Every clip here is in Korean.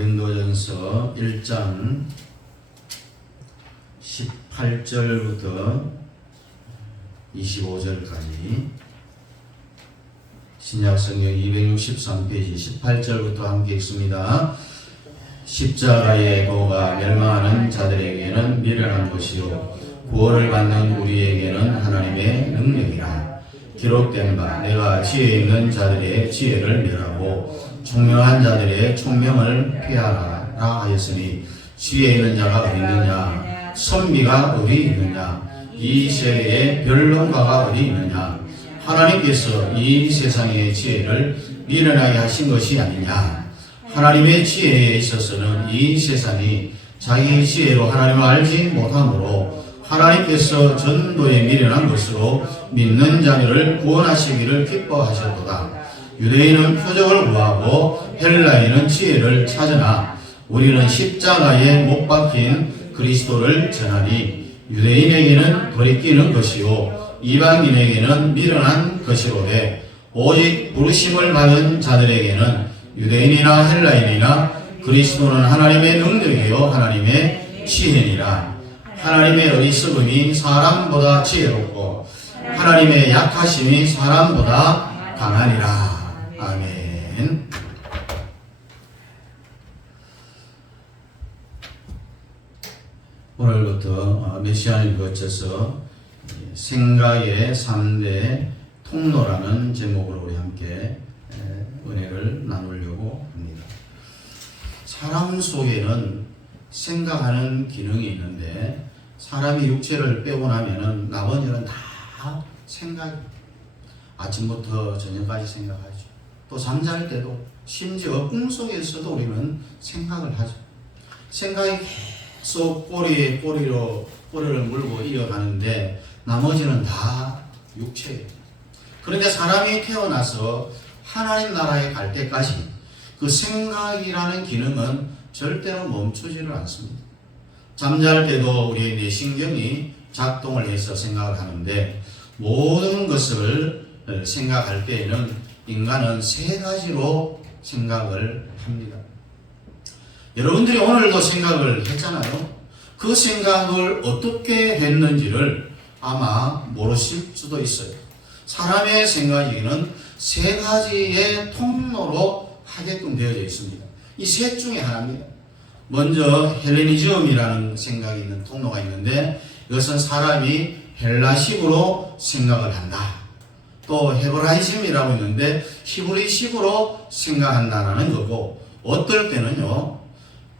고린도전서 1장 18절부터 25절까지 신약성경 263페이지 18절부터 함께 읽습니다. 십자가의 도가 멸망하는 자들에게는 미련한 것이요 구원을 받는 우리에게는 하나님의 능력이라. 기록된 바 내가 지혜 있는 자들의 지혜를 멸하고 총명한 자들의 총명을 피하라 하였으니 지혜 있는 자가 어디 있느냐, 선비가 어디 있느냐, 이 세계에 변론가가 어디 있느냐. 하나님께서 이 세상의 지혜를 미련하게 하신 것이 아니냐. 하나님의 지혜에 있어서는 이 세상이 자기 지혜로 하나님을 알지 못하므로 하나님께서 전도에 미련한 것으로 믿는 자들을 구원하시기를 기뻐하셨도다. 유대인은 표적을 구하고 헬라인은 지혜를 찾으나 우리는 십자가에 못 박힌 그리스도를 전하니 유대인에게는 거리끼는 것이요 이방인에게는 미련한 것이로되 오직 부르심을 받은 자들에게는 유대인이나 헬라인이나 그리스도는 하나님의 능력이요 하나님의 지혜니라. 하나님의 어리석음이 사람보다 지혜롭고 하나님의 약하심이 사람보다 강하니라. 아멘. 오늘부터 메시아를 거쳐서 생각의 3대 통로라는 제목으로 우리 함께 은혜를 나누려고 합니다. 사람 속에는 생각하는 기능이 있는데 사람이 육체를 빼고 나면은 나머지는 다 생각, 아침부터 저녁까지 생각하죠. 또 잠잘 때도 심지어 꿈속에서도 우리는 생각을 하죠. 생각이 계속 꼬리에 꼬리를 물고 이어가는데 나머지는 다 육체예요. 그런데 사람이 태어나서 하나님 나라에 갈 때까지 그 생각이라는 기능은 절대로 멈추지를 않습니다. 잠잘 때도 우리의 뇌신경이 작동을 해서 생각을 하는데 모든 것을 생각할 때에는 인간은 3가지로 생각을 합니다. 여러분들이 오늘도 생각을 했잖아요. 그 생각을 어떻게 했는지를 아마 모르실 수도 있어요. 사람의 생각에는 3가지의 통로로 하게끔 되어져 있습니다. 이 셋 중에 하나입니다. 먼저 헬레니즘이라는 생각이 있는 통로가 있는데 이것은 사람이 헬라식으로 생각을 한다. 또 헤브라이즘이라고 있는데 히브리식으로 생각한다는 거고, 어떨 때는요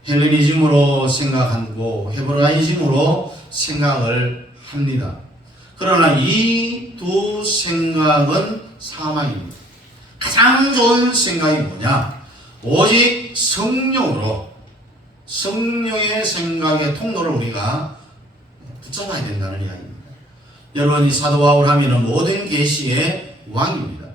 헬레니즘으로 생각하고 헤브라이즘으로 생각을 합니다. 그러나 이 두 생각은 사망입니다. 가장 좋은 생각이 뭐냐? 오직 성령으로, 성령의 생각의 통로를 우리가 붙잡아야 된다는 이야기입니다. 여러분, 이 사도 바울 하면은 모든 계시의 왕입니다.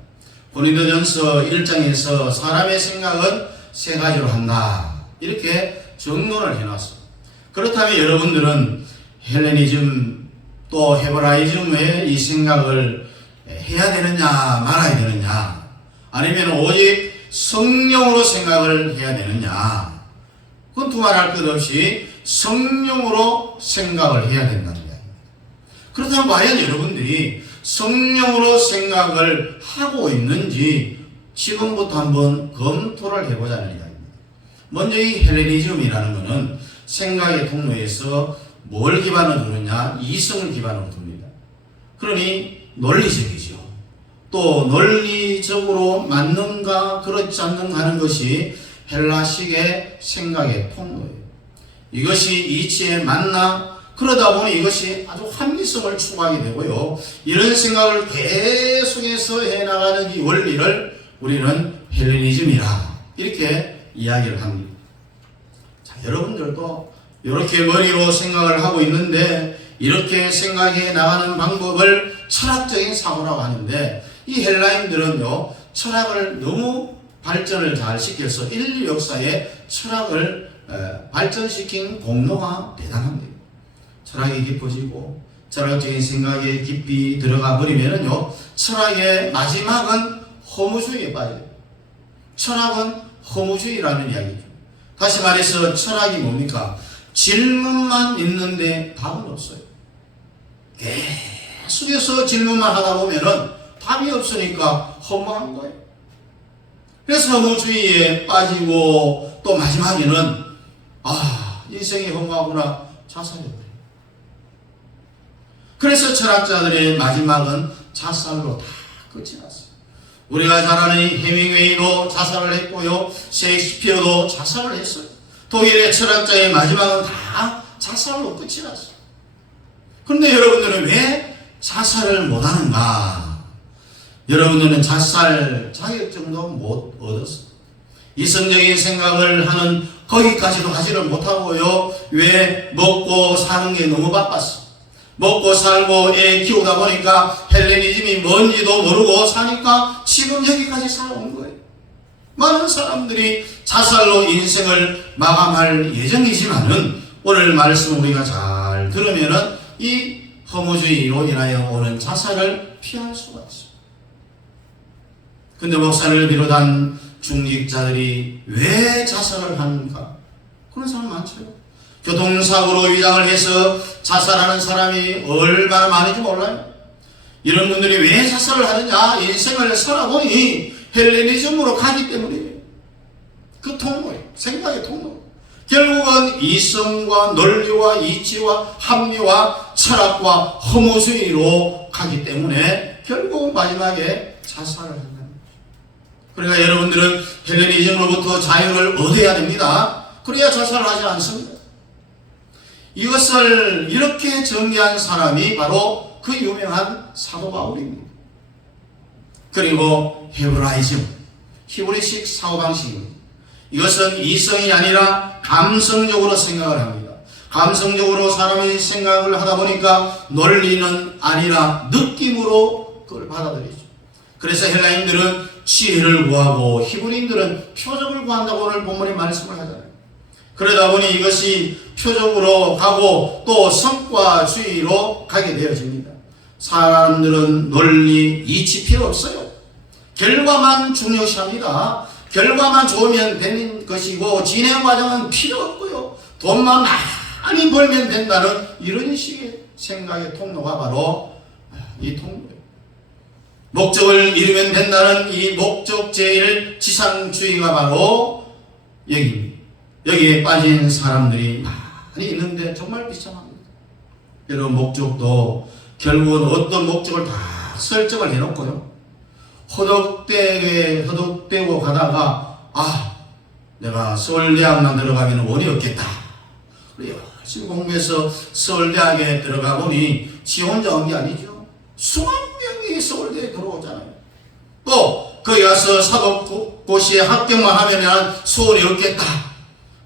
고린도전서 1장에서 사람의 생각은 3가지로 한다, 이렇게 정론을 해놨습니다. 그렇다면 여러분들은 헬레니즘 또 헤브라이즘의 이 생각을 해야 되느냐 말아야 되느냐, 아니면 오직 성령으로 생각을 해야 되느냐? 그건 두말할 것 없이 성령으로 생각을 해야 된다는 이야기입니다. 그렇다면 과연 여러분들이 성령으로 생각을 하고 있는지 지금부터 한번 검토를 해보자는 이야기입니다. 먼저 이 헬레니즘이라는 것은 생각의 통로에서 뭘 기반으로 두느냐? 이성을 기반으로 둡니다. 그러니 논리적이죠. 또 논리적으로 맞는가 그렇지 않는가 하는 것이 헬라식의 생각의 통로예요. 이것이 이치에 맞나? 그러다 보니 이것이 아주 합리성을 추구하게 되고요. 이런 생각을 계속해서 해나가는 이 원리를 우리는 헬레니즘이라 이렇게 이야기를 합니다. 자, 여러분들도 이렇게 머리로 생각을 하고 있는데 이렇게 생각해 나가는 방법을 철학적인 사고라고 하는데, 이 헬라인들은요 철학을 너무 발전을 잘 시켜서 인류 역사에 철학을 발전시킨 공로가 대단합니다. 철학이 깊어지고 철학적인 생각에 깊이 들어가 버리면은요 철학의 마지막은 허무주의에 빠져요. 철학은 허무주의라는 이야기죠. 다시 말해서 철학이 뭡니까? 질문만 있는데 답은 없어요. 계속해서 질문만 하다 보면은 답이 없으니까 허무한 거예요. 그래서 허무주의에 빠지고 또 마지막에는 인생이 허무하구나 자살해버려요. 그래서 철학자들의 마지막은 자살로 다 끝이 났어요. 우리가 잘 아는 헤밍웨이도 자살을 했고요. 셰익스피어도 자살을 했어요. 독일의 철학자의 마지막은 다 자살로 끝이 났어요. 그런데 여러분들은 왜 자살을 못하는가? 여러분들은 자살 자격증도 못 얻었어요. 이성적인 생각을 하는 거기까지도 하지를 못하고요. 왜? 먹고 사는 게 너무 바빴어. 먹고 살고 애 키우다 보니까 헬레니즘이 뭔지도 모르고 사니까 지금 여기까지 살아온 거예요. 많은 사람들이 자살로 인생을 마감할 예정이지만은 오늘 말씀 우리가 잘 들으면은 이 허무주의로 인하여 오는 자살을 피할 수가 있어요. 근데 목사를 비롯한 중직자들이 왜 자살을 하는가? 그런 사람 많죠. 교통사고로 위장을 해서 자살하는 사람이 얼마나 많은지 몰라요. 이런 분들이 왜 자살을 하느냐? 인생을 살아보니 헬레니즘으로 가기 때문이에요. 그 통로예요. 생각의 통로. 결국은 이성과 논리와 이치와 합리와 철학과 허무주의로 가기 때문에 결국 마지막에 자살을 한다. 그러니까 여러분들은 헬레니즘으로부터 자유를 얻어야 됩니다. 그래야 자살을 하지 않습니다. 이것을 이렇게 정리한 사람이 바로 그 유명한 사도 바울입니다. 그리고 헤브라이즘, 히브리식 사고방식입니다. 이것은 이성이 아니라 감성적으로 생각을 합니다. 감성적으로 사람이 생각을 하다 보니까 논리는 아니라 느낌으로 그걸 받아들이죠. 그래서 헬라인들은 지혜를 구하고 히브리인들은 표적을 구한다고 오늘 본문에 말씀을 하잖아요. 그러다 보니 이것이 표적으로 가고 또 성과주의로 가게 되어집니다. 사람들은 논리, 이치 필요 없어요. 결과만 중요시합니다. 결과만 좋으면 되는 것이고 진행 과정은 필요 없고요. 돈만 많이 벌면 된다는 이런 식의 생각의 통로가 바로 이 통로예요. 목적을 이루면 된다는 이 목적제일 지상주의가 바로 여기입니다. 여기에 빠진 사람들이 많이 있는데 정말 비참합니다. 여러분, 목적도 결국은 어떤 목적을 다 설정을 해놓고요. 허덕대고 가다가 내가 서울대학만 들어가면 원이 없겠다. 열심히 공부해서 서울대학에 들어가 보니 지 혼자 온 게 아니죠. 수만 명이 서울대에 들어오잖아요. 또 거기 가서 사법고시에 합격만 하면 소원이 없겠다.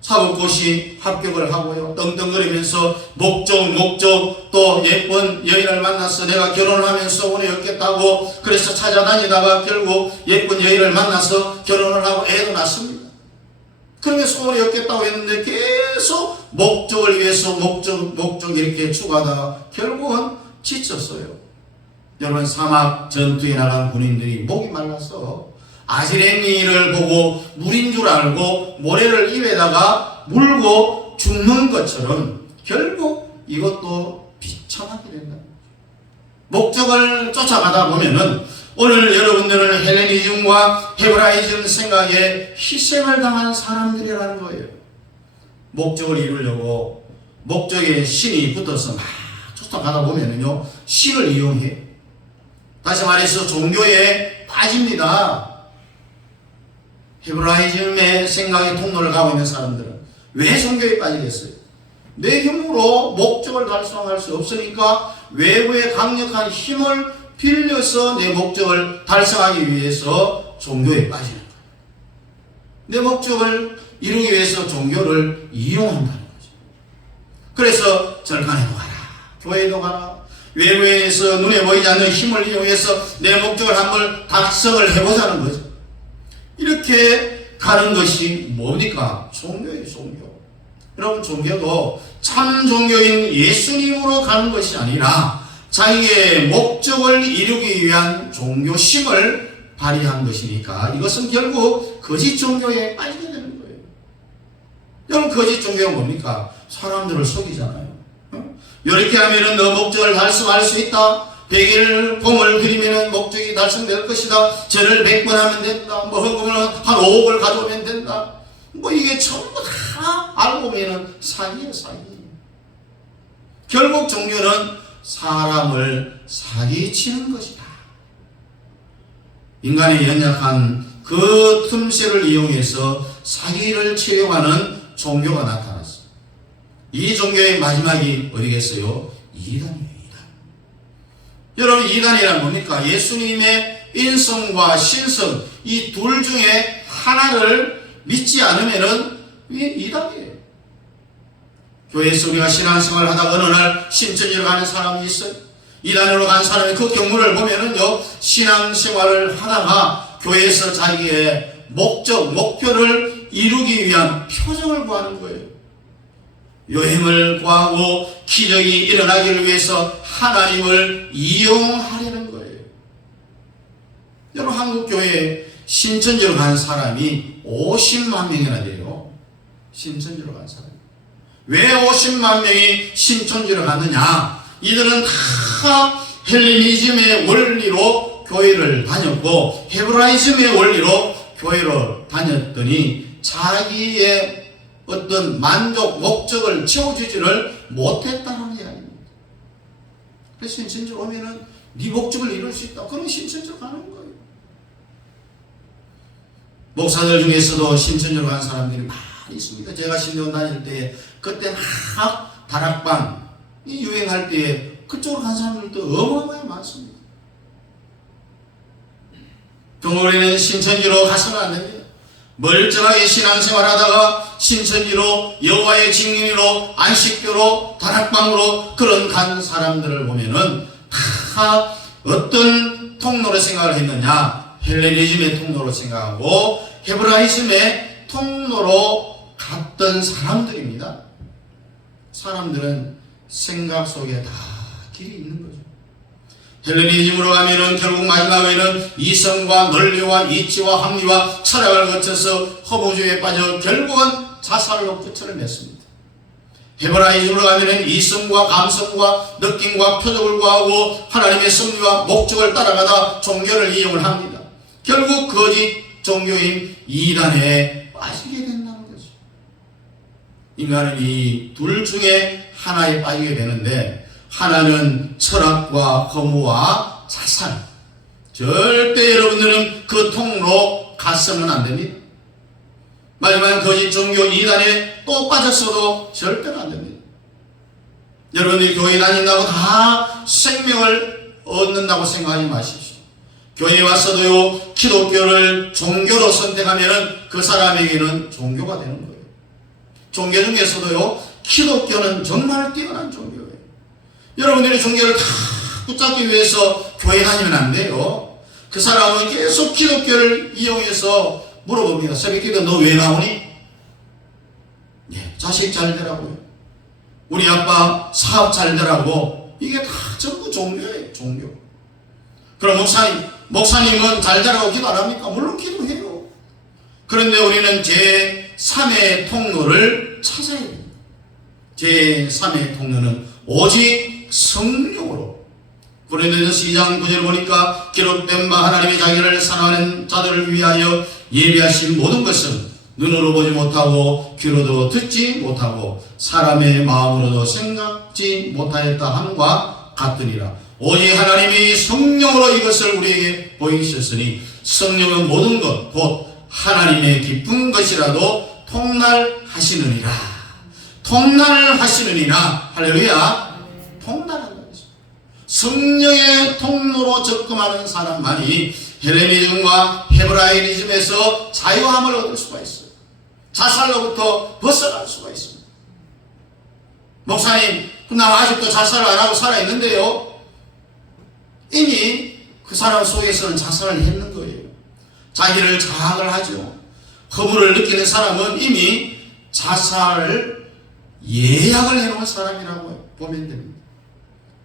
사법고시 합격을 하고요. 떵떵거리면서 목적 또 예쁜 여인을 만나서 내가 결혼을 하면 소원이 없겠다고 그래서 찾아다니다가 결국 예쁜 여인을 만나서 결혼을 하고 애도 낳습니다. 그러면 소원이 없겠다고 했는데 계속 목적을 위해서 목적 이렇게 추구하다가 결국은 지쳤어요. 여러분, 사막 전투에 나간 군인들이 목이 말라서 아지랭이를 보고 물인 줄 알고 모래를 입에다가 물고 죽는 것처럼 결국 이것도 비참하게 된다. 목적을 쫓아가다 보면은 오늘 여러분들은 헬레니즘과 헤브라이즘 생각에 희생을 당하는 사람들이라는 거예요. 목적을 이루려고 목적에 신이 붙어서 막 쫓아가다 보면은요, 신을 이용해. 다시 말해서 종교에 빠집니다. 헤브라이즘의 생각의 통로를 가고 있는 사람들은 왜 종교에 빠지겠어요? 내 힘으로 목적을 달성할 수 없으니까 외부의 강력한 힘을 빌려서 내 목적을 달성하기 위해서 종교에 빠지는 거예요. 내 목적을 이루기 위해서 종교를 이용한다는 거죠. 그래서 절간에도 가라, 교회에도 가라, 외부에서 눈에 보이지 않는 힘을 이용해서 내 목적을 한번 달성을 해보자는 거죠. 이렇게 가는 것이 뭡니까? 종교예요, 종교. 여러분, 종교도 참 종교인 예수님으로 가는 것이 아니라 자기의 목적을 이루기 위한 종교심을 발휘한 것이니까 이것은 결국 거짓 종교에 빠지게 되는 거예요. 여러분, 거짓 종교가 뭡니까? 사람들을 속이잖아요. 이렇게 하면은 너 목적을 달성할 수 있다. 100일 공을 들이면 목적이 달성될 것이다. 절을 100번 하면 된다. 뭐 헌금을 한 5억을 가져오면 된다. 뭐 이게 전부 다 알고 보면은 사기예요, 사기. 결국 종교는 사람을 사기치는 것이다. 인간의 연약한 그 틈새를 이용해서 사기를 치려하는 종교가 나타났어. 이 종교의 마지막이 어디겠어요? 이단이에요. 여러분, 이단이란 뭡니까? 예수님의 인성과 신성, 이 둘 중에 하나를 믿지 않으면은 이게 이단이에요. 교회에서 우리가 신앙생활을 하다가 어느 날 신천지로 가는 사람이 있어요. 이단으로 간 사람이 그 경우를 보면은요, 신앙생활을 하다가 교회에서 자기의 목표를 이루기 위한 표적을 구하는 거예요. 요행을 구하고 기적이 일어나기를 위해서 하나님을 이용하려는 거예요. 여러분, 한국교회에 신천지로 간 사람이 50만 명이나 돼요. 신천지로 간 사람이. 왜 50만 명이 신천지로 갔느냐? 이들은 다 헬레니즘의 원리로 교회를 다녔고 헤브라이즘의 원리로 교회를 다녔더니 자기의 어떤 만족, 목적을 채워주지를 못했다는 이야기입니다. 그래서 신천지로 오면은 네 목적을 이룰 수 있다. 그러면 신천지로 가는 거예요. 목사들 중에서도 신천지로 간 사람들이 많이 있습니다. 제가 신대원 다닐 때 그때 막 다락방이 유행할 때에 그쪽으로 간 사람들도 어마어마하게 많습니다. 교회는 신천지로 가서는 안 됩니다. 멀쩡하게 신앙생활 하다가 신천지로 여호와의 증인으로 안식교로 다락방으로 그런 간 사람들을 보면은 다 어떤 통로로 생각을 했느냐? 헬레니즘의 통로로 생각하고 헤브라이즘의 통로로 갔던 사람들입니다. 사람들은 생각 속에 다 길이 있는 거죠. 헬레니즘으로 가면은 결국 마지막에는 이성과 논리와 이치와 합리와 철학을 거쳐서 허무주의에 빠져 결국은 자살로 끝을 맺습니다. 헤브라이즘으로 가면은 이성과 감성과 느낌과 표적을 구하고 하나님의 섭리와 목적을 따라가다 종교를 이용을 합니다. 결국 거짓 종교인 이단에 빠지게 된다는 거죠. 인간은 이 둘 중에 하나에 빠지게 되는데, 하나는 철학과 허무와 자살. 절대 여러분들은 그 통로 갔으면 안 됩니다. 마지막 거짓 종교 이단에 또 빠졌어도 절대로 안 됩니다. 여러분들이 교회 다닌다고 다 생명을 얻는다고 생각하지 마십시오. 교회에 왔어도요, 기독교를 종교로 선택하면은 그 사람에게는 종교가 되는 거예요. 종교 중에서도요, 기독교는 정말 뛰어난 종교예요. 여러분들이 종교를 다 붙잡기 위해서 교회 다니면 안 돼요. 그 사람은 계속 기독교를 이용해서 물어봅니다. 새벽기도 너 왜 나오니? 예, 자식 잘 되라고요. 우리 아빠 사업 잘 되라고. 이게 다 전부 종교예요, 종교. 그럼 목사님은 잘 되라고 기도 안 합니까? 물론 기도해요. 그런데 우리는 제3의 통로를 찾아야 됩니다. 제3의 통로는 오직 성령으로. 고린도전서 2장 9절 보니까 기록된 바 하나님의 자기를 사랑하는 자들을 위하여 예비하신 모든 것은 눈으로 보지 못하고 귀로도 듣지 못하고 사람의 마음으로도 생각지 못하였다 함과 같으니라. 오직 하나님이 성령으로 이것을 우리에게 보이셨으니 성령은 모든 것 곧 하나님의 기쁜 것이라도 통달하시느니라. 통달하시느니라. 할렐루야. 통달한다는 것입니다. 성령의 통로로 접근하는 사람만이 헬레니즘과 헤브라이즘에서 자유함을 얻을 수가 있어요. 자살로부터 벗어날 수가 있습니다. 목사님, 나 아직도 자살을 안 하고 살아있는데요. 이미 그 사람 속에서는 자살을 했는 거예요. 자기를 자학을 하죠. 허물을 느끼는 사람은 이미 자살을 예약을 해놓은 사람이라고 보면 됩니다.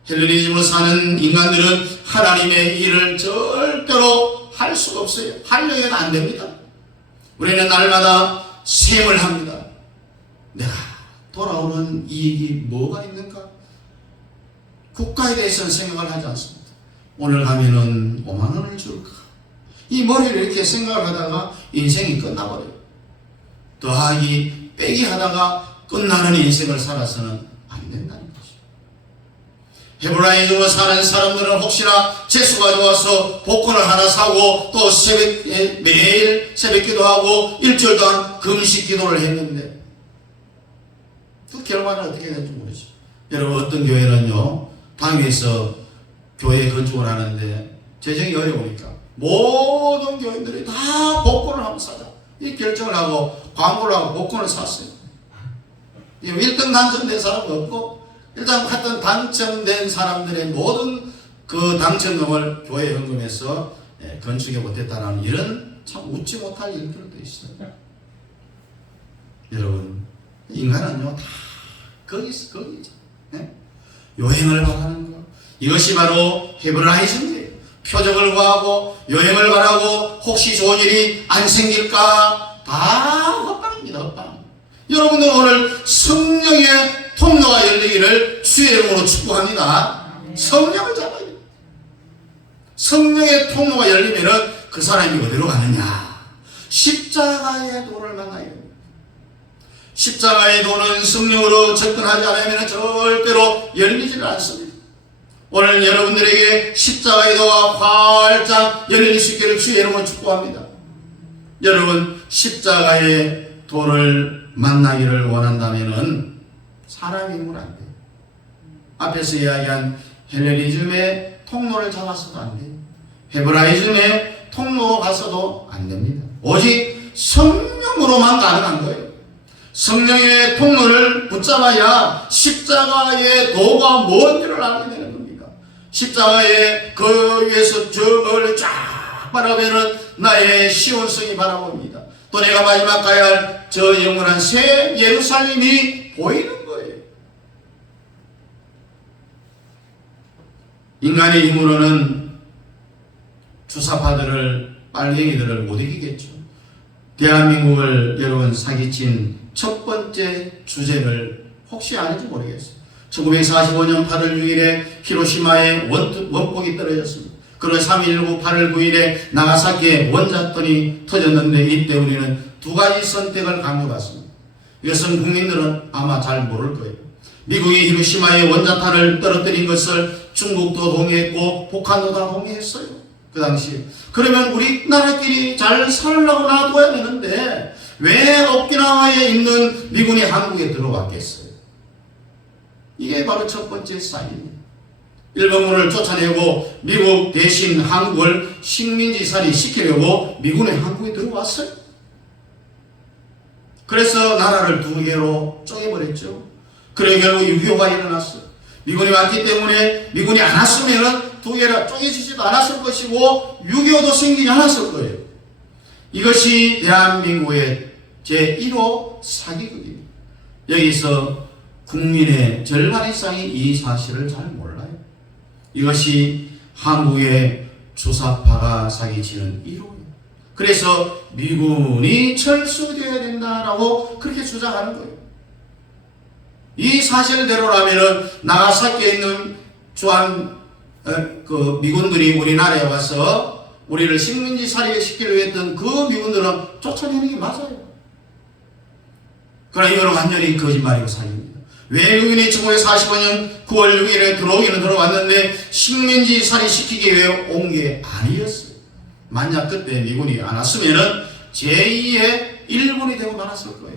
헬레니즘으로 사는 인간들은 하나님의 일을 절대로 할 수가 없어요. 하려면 안 됩니다. 우리는 날마다 셈을 합니다. 내가 돌아오는 이익이 뭐가 있는가? 국가에 대해서는 생각을 하지 않습니다. 오늘 가면은 5만 원을 줄까? 이 머리를 이렇게 생각을 하다가 인생이 끝나버려요. 더하기 빼기 하다가 끝나는 인생을 살아서는 안 된다는 거죠. 헤브라인으로 사는 사람들은 혹시나 재수가 좋아서 복권을 하나 사고 또 매일 새벽 기도하고 일주일 동안 금식 기도를 했는데 그 결과는 어떻게 될지 모르죠. 여러분, 어떤 교회는요, 당에서 교회 건축을 하는데 재정이 어려우니까 모든 교인들이 다 복권을 한번 사자 이 결정을 하고 광고를 하고 복권을 샀어요. 1등 당첨된 사람은 없고 일단 하여튼 당첨된 사람들의 모든 그 당첨금을 교회 헌금해서 건축에 못했다는 이런 참 웃지 못할 일들도 있어요. 여러분, 인간은요 다 거기서 거기죠. 여행을 바라는 것, 이것이 바로 헤브라이즘이에요. 표적을 구하고 여행을 바라고 혹시 좋은 일이 안 생길까, 다 헛방입니다. 헛방. 여러분들 오늘 성령의 통로가 열리기를 주의 이름으로 축복합니다. 성령을 잡아야 돼요. 성령의 통로가 열리면은 그 사람이 어디로 가느냐? 십자가의 도를 만나야 됩니다. 십자가의 도는 성령으로 접근하지 않으면 절대로 열리지를 않습니다. 오늘 여러분들에게 십자가의 도가 활짝 열릴 수 있기를 주의 이름으로 축복합니다. 여러분, 십자가의 도를 만나기를 원한다면 사람의 힘은 안 돼요. 앞에서 이야기한 헬레니즘의 통로를 잡아서도 안 돼요. 헤브라이즘의 통로로 가서도 안 됩니다. 오직 성령으로만 가능한 거예요. 성령의 통로를 붙잡아야 십자가의 도가 뭔지를 알게 되는 겁니다. 십자가의 그 위에서 저 멀리 쫙 바라보면 나의 시온성이 바라봅니다. 또 내가 마지막 가야 할 저 영원한 새 예루살렘이 보이는 거예요. 인간의 힘으로는 주사파들을, 빨갱이들을 못 이기겠죠. 대한민국을 여러분 사기친 첫 번째 주제를 혹시 아는지 모르겠어요. 1945년 8월 6일에 히로시마에 원폭이 떨어졌습니다. 그리고 3.19 8월 9일에 나가사키에 원자탄이 터졌는데 이때 우리는 두 가지 선택을 강요받습니다. 이것은 국민들은 아마 잘 모를 거예요. 미국이 히로시마에 원자탄을 떨어뜨린 것을 중국도 동의했고 북한도 다 동의했어요. 그 당시에. 그러면 우리나라끼리 잘 살라고 놔둬야 되는데 왜 오키나와에 있는 미군이 한국에 들어왔겠어요? 이게 바로 첫 번째 사인입니다. 일본군을 쫓아내고 미국 대신 한국을 식민지살이 시키려고 미군이 한국에 들어왔어요. 그래서 나라를 두 개로 쪼개버렸죠. 그래 결국 6.25가 일어났어요. 미군이 왔기 때문에 미군이 안 왔으면 두 개라 쪼개지지도 않았을 것이고 6.25도 생기지 않았을 거예요. 이것이 대한민국의 제1호 사기극입니다. 여기서 국민의 절반 이상이 이 사실을 잘 몰라요. 이것이 한국의 주사파가 사기치는 1호예요. 그래서 미군이 철수되어야 된다라고 그렇게 주장하는 거예요. 이 사실대로라면은 나가사키에 있는 주한 그 미군들이 우리나라에 와서 우리를 식민지 살이에 시키려고 했던 그 미군들은 쫓아내는 게 맞아요. 그러나 이거는 완전히 거짓말이고 사기입니다. 외국인이 1945년 9월 6일에 들어오기는 들어왔는데 식민지 살이 시키기 위해 온 게 아니었어요. 만약 그때 미군이 안 왔으면은 제2의 일본이 되고 말았을 거예요.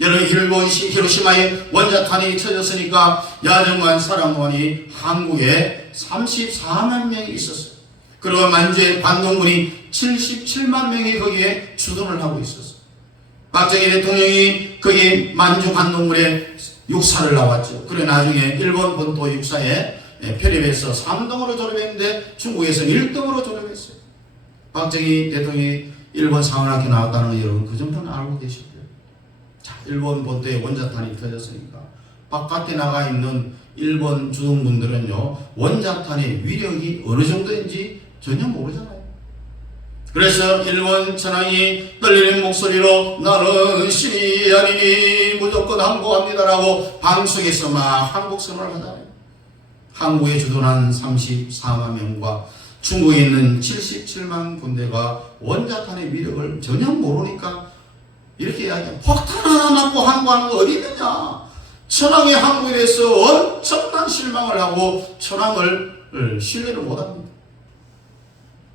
여러분, 일본 히로시마에 원자탄이 쳐졌으니까 야전관 사령관이 한국에 34만 명이 있었어요. 그리고 만주의 관동군이 77만 명이 거기에 주둔을 하고 있었어요. 박정희 대통령이 거기 만주 관동군에 육사를 나왔죠. 그래 나중에 일본 본토 육사에 편입해서 3등으로 졸업했는데 중국에서는 1등으로 졸업했어요. 박정희 대통령이 일본 상원학교 나왔다는 거 여러분 그 정도는 알고 계실 거예요. 자, 일본 본토에 원자탄이 터졌으니까 바깥에 나가 있는 일본 주둔군들은요 원자탄의 위력이 어느 정도인지 전혀 모르잖아요. 그래서 일본 천황이 떨리는 목소리로 나는 신이 아니니 무조건 항복합니다라고 방송에서 막 항복 선언을 하잖아요. 한국에 주둔한 34만 명과 중국에 있는 77만 군대가 원자탄의 위력을 전혀 모르니까 이렇게 이야기해요. 폭탄 하나 맞고 항복하는 거 어디 있느냐. 천황의 항복에 대해서 엄청난 실망을 하고 천황을 신뢰를 못합니다.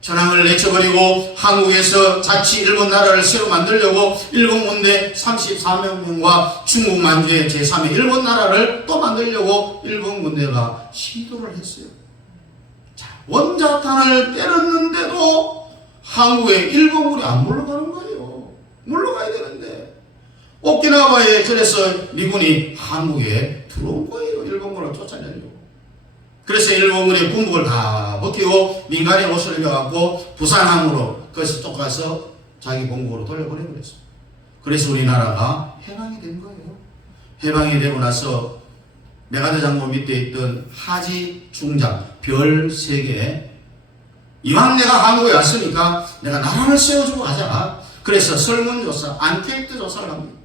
천황을 내쳐버리고 한국에서 자치 일본 나라를 새로 만들려고 일본 군대 34만 명과 중국 만주의 제3의 일본 나라를 또 만들려고 일본 군대가 시도를 했어요. 자, 원자탄을 때렸는데도 한국에 일본군이 안 물러가는 거예요. 물러가야 되는데 오키나와에 그래서 미군이 한국에 들어온 거예요. 일본군을 쫓아내려고. 그래서 일본군이 군복을 다 벗기고 민간인 옷을 입혀갖고 부산항으로 그래서 쫓아서 자기 본국으로 돌려보내버렸어요. 그래서 우리나라가 해방이 된 거예요. 해방이 되고 나서 메가드 장군 밑에 있던 하지 중장 별 3개 이왕 내가 한국에 왔으니까 내가 나라를 세워주고 가자. 그래서 설문조사, 안케이트 조사를 합니다.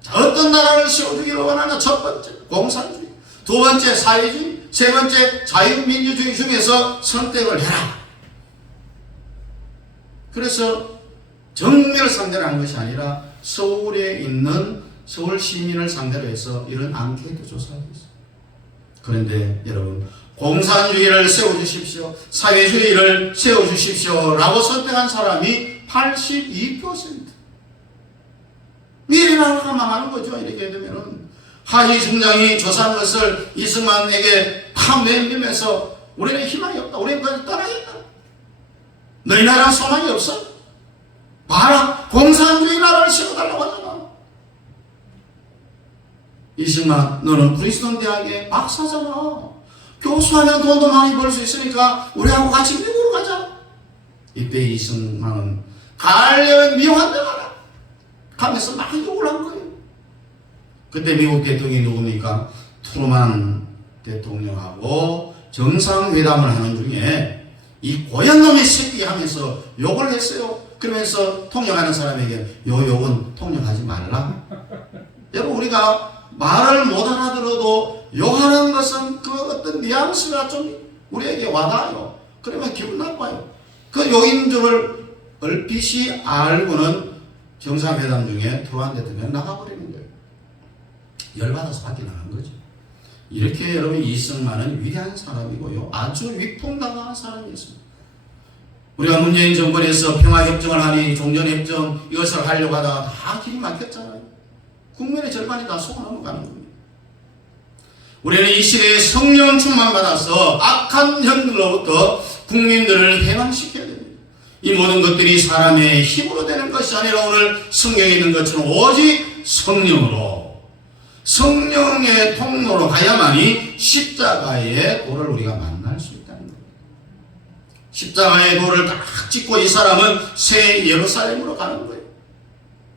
자, 어떤 나라를 세워주기를 원하나? 첫 번째 공산주의, 두 번째 사회주의, 세 번째 자유민주주의 중에서 선택을 해라. 그래서 정밀을 상대로 한 것이 아니라 서울에 있는 서울 시민을 상대로 해서 이런 앙케이트 조사를 했어요. 그런데 여러분, 공산주의를 세워주십시오, 사회주의를 세워주십시오 라고 선택한 사람이 82%. 미래나라가 망하는 거죠. 이렇게 되면은 하지 중장이 조사한 것을 이승만에게 팍 내밀면서 우리는 희망이 없다. 우리는 그걸 떠나겠다. 너희 나라는 소망이 없어? 봐라, 공산주의 나라를 세워달라고 하잖아. 이승만, 너는 프린스턴 대학의 박사잖아. 교수하면 돈도 많이 벌 수 있으니까 우리하고 같이 미국으로 가자. 이때 이승만은 가려면 미워한 데가 가면서 막 욕을 한 거예요. 그때 미국 대통령이 누굽니까? 트루만 대통령하고 정상회담을 하는 중에 이 고얀놈의 새끼 하면서 욕을 했어요. 그러면서 통역하는 사람에게 요 욕은 통역하지 말라. 여러분, 우리가 말을 못 알아들어도 욕하는 것은 그 어떤 뉘앙스가 좀 우리에게 와닿아요. 그러면 기분 나빠요. 그 욕인 줄을 얼핏이 알고는 정상회담 중에 트루만 대통령이 나가버리는 거예요. 열받아서 밖에 나간 거죠. 이렇게 여러분, 이승만은 위대한 사람이고요, 아주 위풍당당한 사람이었습니다. 우리가 문재인 정권에서 평화협정을 하니 종전협정 이것을 하려고 하다가 다 길이 막혔잖아요. 국민의 절반이 다 속아 넘어가는 겁니다. 우리는 이 시대에 성령 충만 받아서 악한 형들로부터 국민들을 해방시켜야 됩니다. 이 모든 것들이 사람의 힘으로 되는 것이 아니라 오늘 성경에 있는 것처럼 오직 성령으로, 성령의 통로로 가야만이 십자가의 도를 우리가 만날 수 있다는 거예요. 십자가의 도를 딱 찍고 이 사람은 새 예루살렘으로 가는 거예요.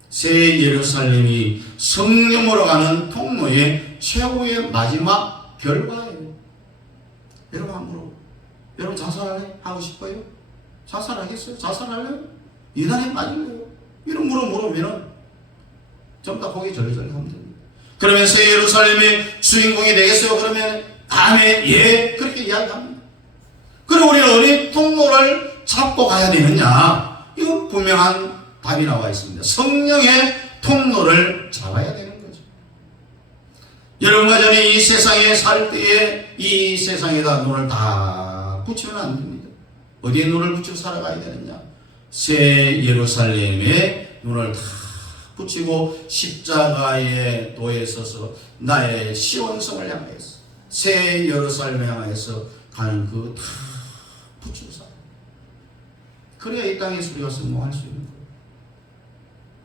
새 예루살렘이 성령으로 가는 통로의 최후의 마지막 결과예요. 여러분, 한 물어. 여러분, 자살할래? 하고 싶어요? 자살하겠어요? 자살할래요? 이단에 빠질래요? 이런 물어보면은 좀 더 고개 절절히 하면 됩니다. 그러면 새 예루살렘의 주인공이 되겠어요? 그러면 다음에 예, 그렇게 이야기합니다. 그럼 우리는 어느 통로를 잡고 가야 되느냐? 이건 분명한 답이 나와 있습니다. 성령의 통로를 잡아야 되는 거죠. 여러분과 저는 이 세상에 살 때에 이 세상에다 눈을 다 붙이면 안 됩니다. 어디에 눈을 붙이고 살아가야 되느냐? 새 예루살렘에 눈을 다 붙이고 십자가의 도에 서서 나의 시온성을 향하여서 새 예루살렘을 향하여서 가는 그 다 붙이고 살아. 그래야 이 땅에서 우리가 성공할 수 있는 거예요.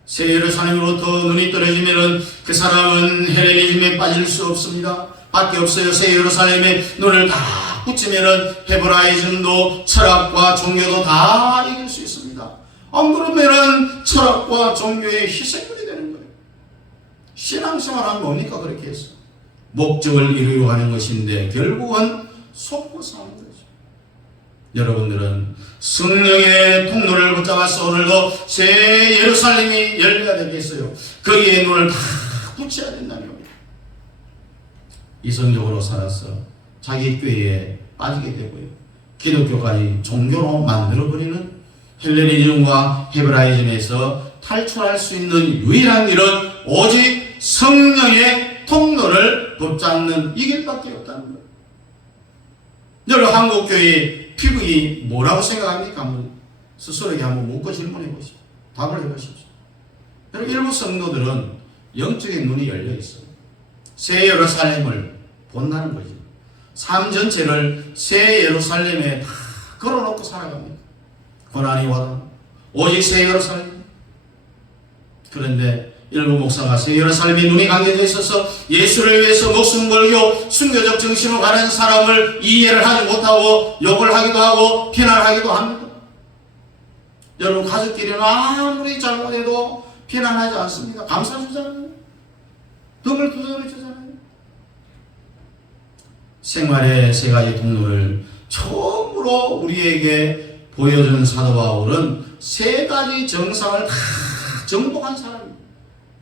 새 예루살렘으로부터 눈이 떨어지면은 그 사람은 헬레니즘에 빠질 수 없습니다. 밖에 없어요. 새 예루살렘에 눈을 다 붙이면은 헤브라이즘도 철학과 종교도 다 이길 수 있습니다. 안 그러면은 철학과 종교의 희생물이 되는 거예요. 신앙생활하면 뭡니까? 그렇게 해서 목적을 이루려 하는 것인데 결국은 속고 사는 거죠. 여러분들은 성령의 통로를 붙잡아서 오늘도 새 예루살렘이 열려야 되겠어요. 거기에 눈을 다 붙여야 된다는 겁니다. 이성적으로 살아서 자기 교회에 빠지게 되고요. 기독교까지 종교로 만들어버리는 헬레니즘과 헤브라이즘에서 탈출할 수 있는 유일한 길은 오직 성령의 통로를 붙잡는 이 길밖에 없다는 거예요. 여러분, 한국교회 피부이 뭐라고 생각합니까? 한번 스스로에게 한번 묻고 질문해 보십시오. 답을 해보십시오. 여러분, 일부 성도들은 영적인 눈이 열려 있어요. 새 예루살렘을 본다는 거죠. 삶 전체를 새 예루살렘에 다 걸어놓고 살아갑니다. 고난이 와도 오직 새 예루살렘. 그런데 일부 목사가 새 예루살렘에 눈이 감겨져 있어서 예수를 위해서 목숨 걸고 순교적 정신으로 가는 사람을 이해를 하지 못하고 욕을 하기도 하고 비난하기도 합니다. 여러분, 가족끼리는 아무리 잘못해도 비난하지 않습니다. 감싸주잖아요. 등을 두드려주잖아요. 생활의 세 가지 통로를 처음으로 우리에게 보여준 사도 바울은 세 가지 정상을 다 정복한 사람입니다.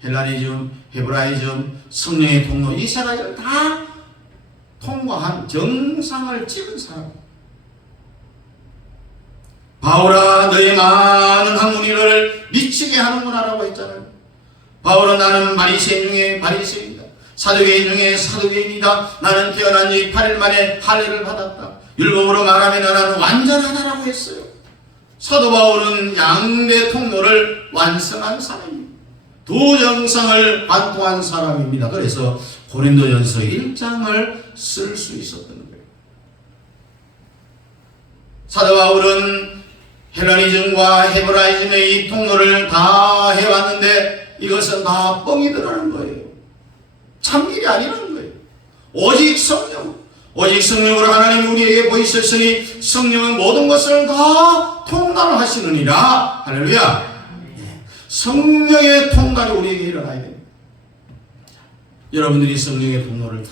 헬라니즘, 헤브라이즘, 성령의 통로, 이 세 가지를 다 통과한 정상을 찍은 사람입니다. 바울아, 너의 많은 학문이를 미치게 하는구나라고 했잖아요. 바울은 나는 바리새인 중에 바리새인이다. 사두개인 중에 사두개인이다. 나는 태어난 지 8일 만에 할례를 받았다. 율법으로 말하면 나는 완전하다라고 했어요. 사도 바울은 양대 통로를 완성한 사람입니다. 두 정상을 관통한 사람입니다. 그래서 고린도전서 1장을 쓸 수 있었던 거예요. 사도 바울은 헬라니즘과 헤브라이즘의 이 통로를 다 해왔는데 이것은 다 뻥이더라는 거예요. 참일이 아니라는 거예요. 오직 성령으로 하나님이 우리에게 보이셨으니 성령은 모든 것을 다 통달을 하시느니라. 할렐루야. 성령의 통달이 우리에게 일어나야 됩니다. 여러분들이 성령의 통로를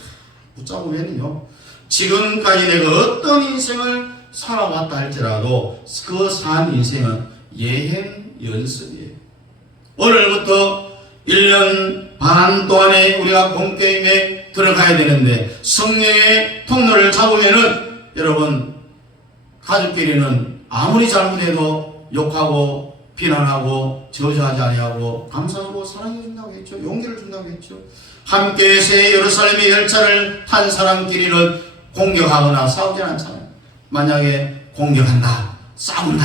붙잡으면요, 지금까지 내가 어떤 인생을 살아왔다 할지라도 그 산 인생은 예행 연습이에요. 오늘부터 1년 반 동안에 우리가 본게임에 들어가야 되는데 성령의 통로를 잡으면은 여러분, 가족끼리는 아무리 잘못해도 욕하고 비난하고 저주하지 아니하고 감사하고 사랑해 준다고 했죠. 용기를 준다고 했죠. 함께 새 예루살렘의 열차를 탄 사람끼리는 공격하거나 싸우지 않잖아요. 만약에 공격한다, 싸운다,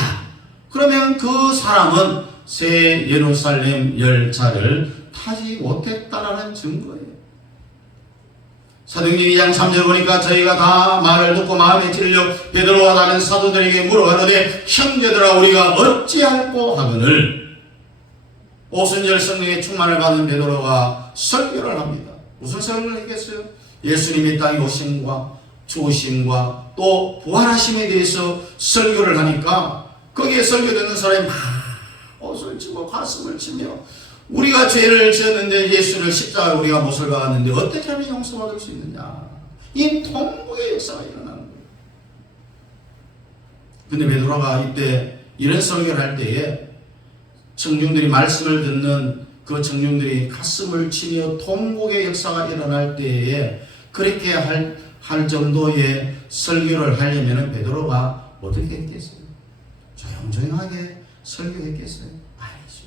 그러면 그 사람은 새 예루살렘 열차를 타지 못했다라는 증거예요. 사도행전 2장 3절 보니까 저희가 다 말을 듣고 마음에 찔려 베드로와 다른 사도들에게 물어가는데 형제들아 우리가 어찌할꼬 하거늘. 오순절 성령의 충만을 받은 베드로가 설교를 합니다. 무슨 설교를 했겠어요? 예수님의 땅에 오심과 죽으심과 또 부활하심에 대해서 설교를 하니까 거기에 설교 듣는 사람이 막 옷을 치고 가슴을 치며 우리가 죄를 지었는데 예수를 십자가에 우리가 못을 박았는데 어떻게 하면 용서받을 수 있느냐. 이 통곡의 역사가 일어나는 거예요. 근데 베드로가 이때 이런 설교를 할 때에 청중들이 말씀을 듣는 그 청중들이 가슴을 치며 통곡의 역사가 일어날 때에 그렇게 할 정도의 설교를 하려면 베드로가 어떻게 했겠어요? 조용조용하게 설교했겠어요? 아니죠.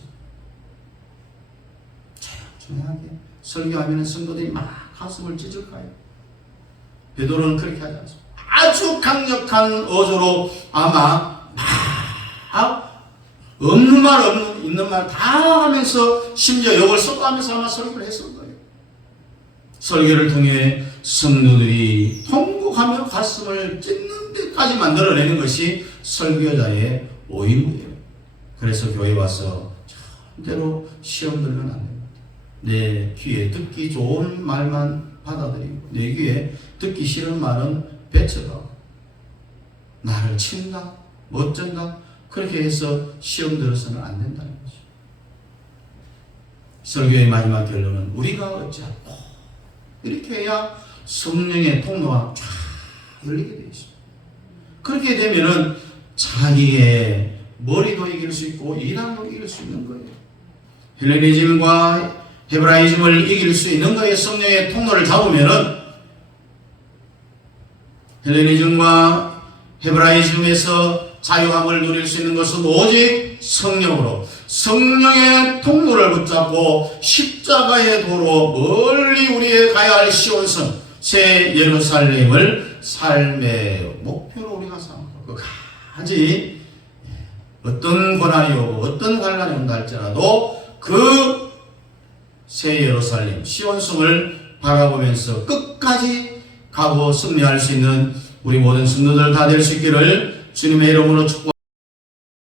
조용조용하게 설교하면 성도들이 막 가슴을 찢을까요? 베드로는 그렇게 하지 않습니다. 아주 강력한 어조로 아마 막 없는 말 있는 말 다 하면서 심지어 욕을 섞어가면서 아마 설교를 했을 거예요. 설교를 통해 성도들이 통곡하며 가슴을 찢는 데까지 만들어내는 것이 설교자의 의무예요. 그래서 교회 와서 절대로 시험 들면 안 됩니다. 내 귀에 듣기 좋은 말만 받아들이고 내 귀에 듣기 싫은 말은 뱉어가. 나를 친다, 멋진다, 그렇게 해서 시험 들어서는 안 된다는 거죠. 설교의 마지막 결론은 우리가 어찌할꼬. 이렇게 해야 성령의 통로가 쫙 열리게 되어 있습니다. 그렇게 되면은 자기의 머리도 이길 수 있고 이단도 이길 수 있는 거예요. 헬레니즘과 헤브라이즘을 이길 수 있는 거예요. 성령의 통로를 잡으면은 헬레니즘과 헤브라이즘에서 자유함을 누릴 수 있는 것은 오직 성령으로, 성령의 통로를 붙잡고 십자가의 도로 멀리 우리의 가야 할 시온성 새 예루살렘을 삶의 목표로 우리가 삼고 끝까지 어떤 고난이 오고 어떤 환난이 온다 할지라도 그 새 예루살렘 시온성을 바라보면서 끝까지 가고 승리할 수 있는 우리 모든 성도들 다 될 수 있기를 주님의 이름으로 축복합니다.